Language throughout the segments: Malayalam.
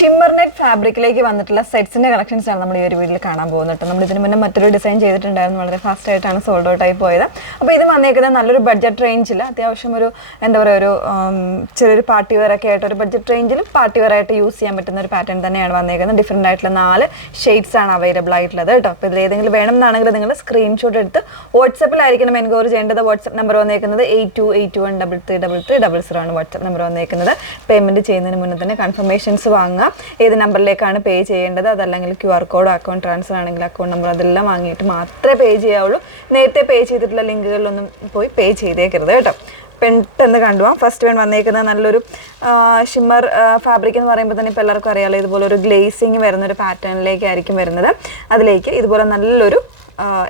ഷിമ്മർ നെറ്റ് ഫാബ്രിക്കിലേക്ക് വന്നിട്ടുള്ള സെറ്റ്സിന്റെ കളക്ഷൻസ് ആണ് നമ്മൾ ഈ ഒരു വീഡിയോയിൽ കാണാൻ പോകുന്നത്. നമ്മൾ ഇതിന് മുന്നേ മറ്റൊരു ഡിസൈൻ ചെയ്തിട്ടുണ്ടായിരുന്നു, വളരെ ഫാസ്റ്റ് ആയിട്ടാണ് സോൾഡ് ഔട്ട് ആയി പോയത്. അപ്പോൾ ഇത് വന്നേക്കുന്നത് നല്ലൊരു ബഡ്ജറ്റ് റേഞ്ചിൽ, അത്യാവശ്യം ഒരു എന്താ പറയുക, ഒരു ചെറിയൊരു പാർട്ടി വെയർ ഒക്കെ ആയിട്ട്, ഒരു ബഡ്ജറ്റ് റേഞ്ചിലും പാർട്ടി വെയർ ആയിട്ട് യൂസ് ചെയ്യാൻ പറ്റുന്ന ഒരു പാറ്റേൺ തന്നെയാണ് വന്നേക്കുന്നത്. ഡിഫറെൻ്റ് ആയിട്ടുള്ള 4 ഷെയ്ഡ്സ് ആണ് അവൈലബിൾ ആയിട്ടുള്ളത് കേട്ടോ. അപ്പോൾ ഇതിൽ ഏതെങ്കിലും വേണം എന്നാണെങ്കിൽ നിങ്ങൾ സ്ക്രീൻഷോട്ട് എടുത്ത് വാട്സപ്പിലായിരിക്കണം എൻക്വയറി ചെയ്യേണ്ടത്. വാട്സപ്പ് നമ്പർ വന്നേക്കുന്നത് 8281333300 ആണ് വാട്സപ്പ് നമ്പർ വന്നേക്കുന്നത്. പേയ്മെൻറ്റ് ചെയ്യുന്നതിന് മുന്നേ തന്നെ കൺഫർമേഷൻസ് വാങ്ങുക, ഏത് നമ്പറിലേക്കാണ് പേ ചെയ്യേണ്ടത്, അതല്ലെങ്കിൽ QR കോഡ്, അക്കൗണ്ട് ട്രാൻസ്ഫർ ആണെങ്കിൽ അക്കൗണ്ട് നമ്പർ, അതെല്ലാം വാങ്ങിയിട്ട് മാത്രമേ പേ ചെയ്യാവുള്ളൂ. നേരത്തെ പേ ചെയ്തിട്ടുള്ള ലിങ്കുകളിലൊന്നും പോയി പേ ചെയ്തേക്കരുത് കേട്ടോ. പെട്ടെന്ന് കണ്ടുപോകാം. ഫസ്റ്റ് വൺ വന്നേക്കുന്നത് നല്ലൊരു ഷിമ്മർ ഫാബ്രിക് എന്ന് പറയുമ്പോൾ തന്നെ ഇപ്പോൾ എല്ലാവർക്കും അറിയാമല്ലോ, ഇതുപോലെ ഒരു ഗ്ലേസിങ് വരുന്നൊരു പാറ്റേണിലേക്കായിരിക്കും വരുന്നത്. അതിലേക്ക് ഇതുപോലെ നല്ലൊരു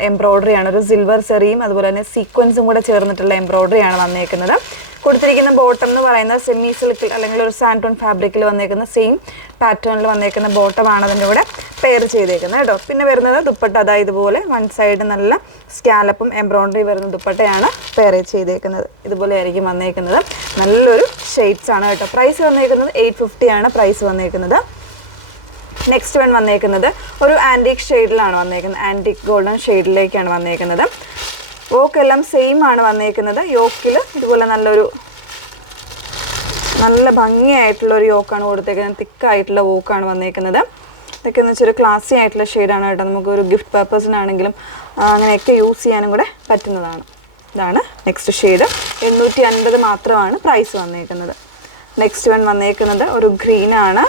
എംബ്രോയ്ഡറി ആണ്, ഒരു സിൽവർ സെറിയും അതുപോലെ തന്നെ സീക്വൻസും കൂടെ ചേർന്നിട്ടുള്ള എംബ്രോയ്ഡറി ആണ് വന്നേക്കുന്നത്. കൊടുത്തിരിക്കുന്ന ബോട്ടം എന്ന് പറയുന്നത് സെമി സിൽക്കിൽ അല്ലെങ്കിൽ ഒരു സാൻഡോൺ ഫാബ്രിക്കിൽ വന്നേക്കുന്ന സെയിം പാറ്റേണിൽ വന്നേക്കുന്ന ബോട്ടമാണ് അതിൻ്റെ കൂടെ പെയർ ചെയ്തേക്കുന്നത് കേട്ടോ. പിന്നെ വരുന്നത് ദുപ്പട്ട, അതായത് ഇതുപോലെ വൺ സൈഡ് നല്ല സ്കാലപ്പും എംബ്രോയ്ഡറി വരുന്ന ദുപ്പട്ടയാണ് പെയർ ചെയ്തേക്കുന്നത്. ഇതുപോലെ ആയിരിക്കും വന്നേക്കുന്നത്. നല്ലൊരു ഷെയ്ഡ്സ് ആണ് കേട്ടോ. പ്രൈസ് വന്നേക്കുന്നത് 850 ആണ് പ്രൈസ് വന്നേക്കുന്നത്. നെക്സ്റ്റ് വൺ വന്നേക്കുന്നത് ഒരു ആൻറ്റിക് ഷെയ്ഡിലാണ് വന്നേക്കുന്നത്, ആൻറ്റിക് ഗോൾഡൻ ഷെയ്ഡിലേക്കാണ് വന്നേക്കുന്നത്. വോക്കെല്ലാം സെയിം ആണ് വന്നേക്കുന്നത്. യോക്കിൽ ഇതുപോലെ നല്ല ഭംഗിയായിട്ടുള്ളൊരു യോക്കാണ് കൊടുത്തേക്കുന്നത്, തിക്കായിട്ടുള്ള വോക്കാണ് വന്നേക്കുന്നത്. ഇതൊക്കെ എന്ന് വെച്ചാൽ ഒരു ക്ലാസി ആയിട്ടുള്ള ഷെയ്ഡാണ് കേട്ടോ. നമുക്കൊരു ഗിഫ്റ്റ് പർപ്പസിനാണെങ്കിലും അങ്ങനെയൊക്കെ യൂസ് ചെയ്യാനും കൂടെ പറ്റുന്നതാണ്. ഇതാണ് നെക്സ്റ്റ് ഷെയ്ഡ്. 850 മാത്രമാണ് പ്രൈസ് വന്നേക്കുന്നത്. നെക്സ്റ്റ് വൺ വന്നേക്കുന്നത് ഒരു ഗ്രീനാണ്.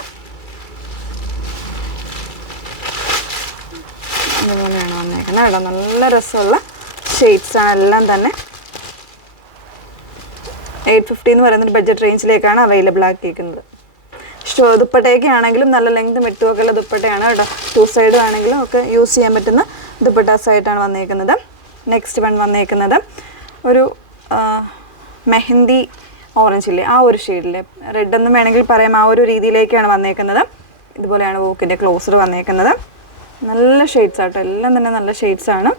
ഇതുപോലെയാണ് വന്നേക്കുന്നത് കേട്ടോ. നല്ല രസമുള്ള ഷെയ്ഡ്സ് ആണ് എല്ലാം തന്നെ. 850 എന്ന് പറയുന്നൊരു ബഡ്ജറ്റ് റേഞ്ചിലേക്കാണ് അവൈലബിൾ ആക്കിയിരിക്കുന്നത്. ദുപ്പട്ടയൊക്കെ ആണെങ്കിലും നല്ല ലെങ്ത് മെട്ടുമൊക്കെ ഉള്ള ദുപ്പട്ടയാണ് കേട്ടോ. 2 സൈഡ് ആണെങ്കിലും ഒക്കെ യൂസ് ചെയ്യാൻ പറ്റുന്ന ദുപ്പട്ടാസ് ആയിട്ടാണ് വന്നേക്കുന്നത്. നെക്സ്റ്റ് വൺ വന്നേക്കുന്നത് ഒരു മെഹന്തി ഓറഞ്ച് ഇല്ലേ, ആ ഒരു ഷെയ്ഡിലെ റെഡ് എന്ന് വേണമെങ്കിൽ പറയാം, ആ ഒരു രീതിയിലേക്കാണ് വന്നേക്കുന്നത്. ഇതുപോലെയാണ് വോക്കിൻ്റെ ക്ലോസർ വന്നേക്കുന്നത്. നല്ല ഷെയ്ഡ്സ് ആട്ടോ, എല്ലാം തന്നെ നല്ല ഷെയ്ഡ്സ് ആണ്.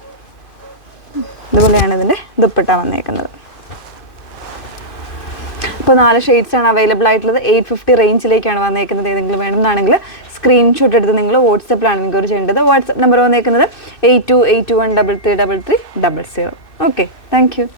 ഇതുപോലെയാണ് ഇതിൻ്റെ ദുപ്പട്ട വന്നേക്കുന്നത്. അപ്പോൾ 4 ഷെയ്ഡ്സ് ആണ് അവൈലബിൾ ആയിട്ടുള്ളത്. 850 റേഞ്ചിലേക്കാണ് വന്നേക്കുന്നത്. ഏതെങ്കിലും വേണമെന്നാണെങ്കിൽ സ്ക്രീൻഷോട്ട് എടുത്ത് നിങ്ങൾ വാട്സപ്പിലാണ് എൻക്വയറി ചെയ്യേണ്ടത്. വാട്സപ്പ് നമ്പർ വന്നേക്കുന്നത് 8281333300. Okay, thank you.